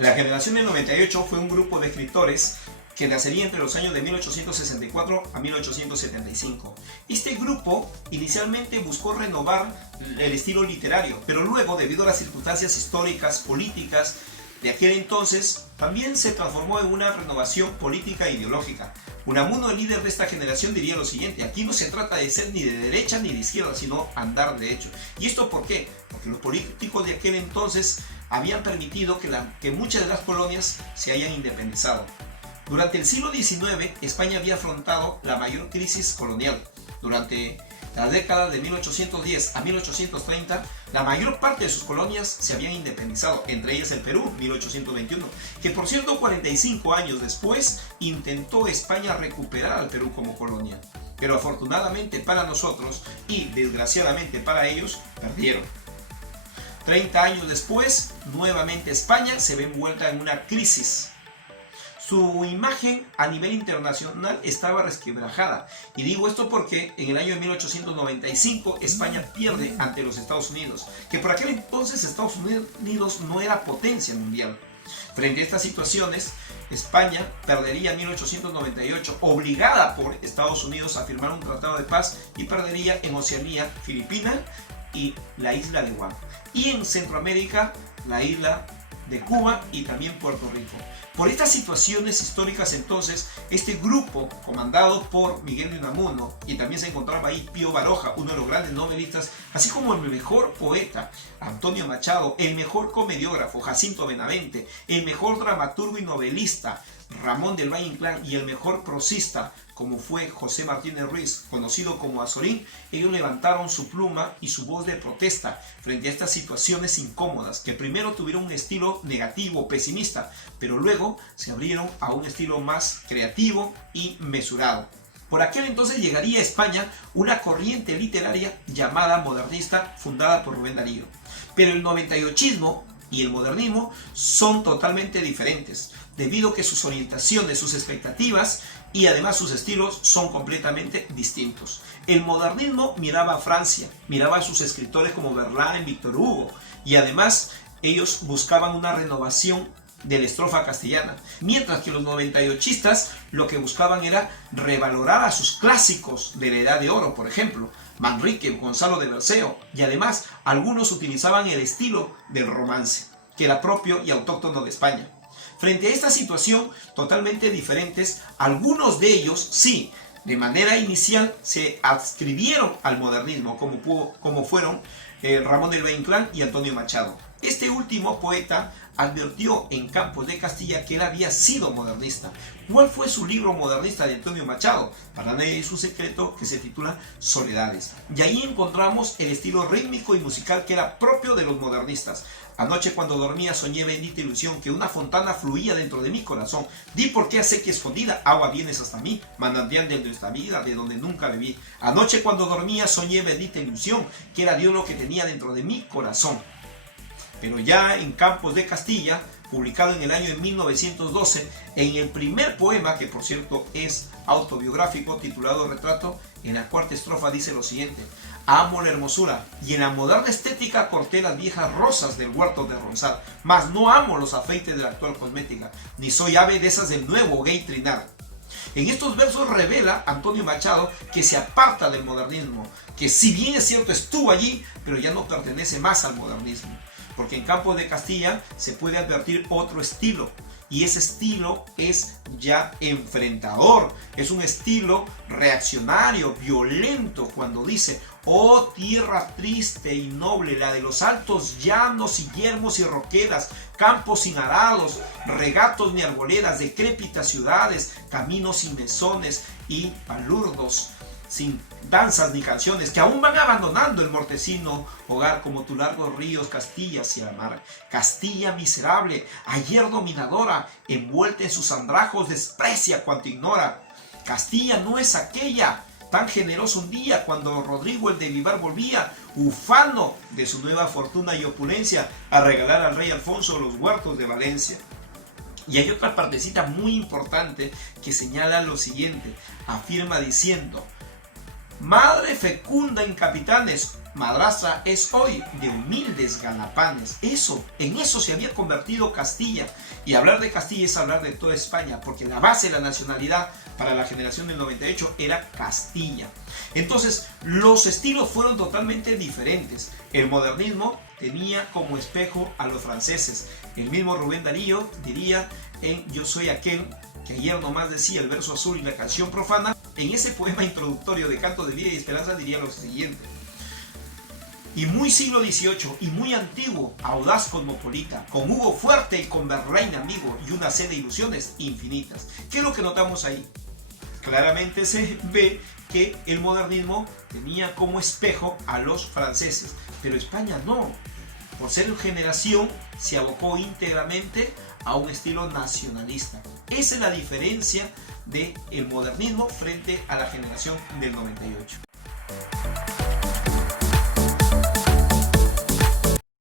La generación del 98 fue un grupo de escritores que nacería entre los años de 1864 a 1875. Este grupo inicialmente buscó renovar el estilo literario, pero luego, debido a las circunstancias históricas, políticas de aquel entonces, también se transformó en una renovación política e ideológica. Unamuno, el líder de esta generación, diría lo siguiente: aquí no se trata de ser ni de derecha ni de izquierda, sino andar de hecho. ¿Y esto por qué? Porque los políticos de aquel entonces habían permitido que muchas de las colonias se hayan independizado. Durante el siglo XIX, España había afrontado la mayor crisis colonial. Durante la década de 1810 a 1830, la mayor parte de sus colonias se habían independizado, entre ellas el Perú, 1821, que por cierto 45 años después intentó España recuperar al Perú como colonia. Pero afortunadamente para nosotros y desgraciadamente para ellos, perdieron. 30 años después, nuevamente España se ve envuelta en una crisis. Su imagen a nivel internacional estaba resquebrajada. Y digo esto porque en el año de 1895 España pierde ante los Estados Unidos, que por aquel entonces Estados Unidos no era potencia mundial. Frente a estas situaciones, España perdería en 1898, obligada por Estados Unidos a firmar un tratado de paz, y perdería en Oceanía, Filipinas y la isla de Guam. Y en Centroamérica, la isla de Cuba y también Puerto Rico. Por estas situaciones históricas entonces, este grupo comandado por Miguel de Unamuno, y también se encontraba ahí Pío Baroja, uno de los grandes novelistas, así como el mejor poeta Antonio Machado, el mejor comediógrafo Jacinto Benavente, el mejor dramaturgo y novelista Ramón del Valle Inclán y el mejor prosista como fue José Martínez Ruiz, conocido como Azorín, ellos levantaron su pluma y su voz de protesta frente a estas situaciones incómodas, que primero tuvieron un estilo negativo, pesimista, pero luego se abrieron a un estilo más creativo y mesurado. Por aquel entonces llegaría a España una corriente literaria llamada modernista, fundada por Rubén Darío. Pero el 98ismo y el modernismo son totalmente diferentes, debido a que sus orientaciones, sus expectativas y además sus estilos son completamente distintos. El modernismo miraba a Francia, miraba a sus escritores como Verlaine, Víctor Hugo, y además ellos buscaban una renovación de la estrofa castellana, mientras que los 98istas lo que buscaban era revalorar a sus clásicos de la Edad de Oro, por ejemplo, Manrique, Gonzalo de Berceo, y además algunos utilizaban el estilo del romance, que era propio y autóctono de España. Frente a esta situación totalmente diferentes, algunos de ellos sí, de manera inicial se adscribieron al modernismo, como fueron Ramón del Valle Inclán y Antonio Machado. Este último poeta advirtió en Campos de Castilla que él había sido modernista. ¿Cuál fue su libro modernista de Antonio Machado? Para nadie es un secreto, que se titula Soledades. Y ahí encontramos el estilo rítmico y musical que era propio de los modernistas. Anoche cuando dormía soñé bendita ilusión, que una fontana fluía dentro de mi corazón. Di por qué acequia escondida, agua vienes hasta mí, manantial de nuestra vida, de donde nunca bebí. Anoche cuando dormía soñé bendita ilusión, que era Dios lo que tenía dentro de mi corazón. Pero ya en Campos de Castilla, publicado en el año de 1912, en el primer poema, que por cierto es autobiográfico, titulado Retrato, en la cuarta estrofa dice lo siguiente: amo la hermosura, y en la moderna estética corté las viejas rosas del huerto de Ronsard, mas no amo los afeites de la actual cosmética, ni soy ave de esas del nuevo gay trinar. En estos versos revela Antonio Machado que se aparta del modernismo, que si bien es cierto estuvo allí, pero ya no pertenece más al modernismo. Porque en Campos de Castilla se puede advertir otro estilo, y ese estilo es ya enfrentador, es un estilo reaccionario, violento, cuando dice: oh tierra triste y noble, la de los altos llanos y yermos y roqueras, campos sin arados, regatos ni arboledas, decrépitas ciudades, caminos sin mesones y palurdos, sin danzas ni canciones, que aún van abandonando el mortecino hogar, como tus largos ríos Castilla hacia la mar. Castilla miserable, ayer dominadora, envuelta en sus andrajos, desprecia cuanto ignora. Castilla no es aquella tan generosa un día, cuando Rodrigo el de Vivar volvía, ufano de su nueva fortuna y opulencia, a regalar al rey Alfonso los huertos de Valencia. Y hay otra partecita muy importante que señala lo siguiente, afirma diciendo: Madre fecunda en capitanes, madrastra es hoy de humildes galapanes. En eso se había convertido Castilla. Y hablar de Castilla es hablar de toda España, porque la base de la nacionalidad para la generación del 98 era Castilla. Entonces, los estilos fueron totalmente diferentes. El modernismo tenía como espejo a los franceses. El mismo Rubén Darío diría en Yo soy aquel que ayer nomás decía el verso azul y la canción profana. En ese poema introductorio de Canto de Vida y Esperanza diría lo siguiente: y muy siglo XVIII y muy antiguo, audaz cosmopolita, con Hugo fuerte y con Verlaine amigo y una sed de ilusiones infinitas. ¿Qué es lo que notamos ahí? Claramente se ve que el modernismo tenía como espejo a los franceses, pero España no. Por ser generación, se abocó íntegramente a un estilo nacionalista. Esa es la diferencia del modernismo frente a la generación del 98.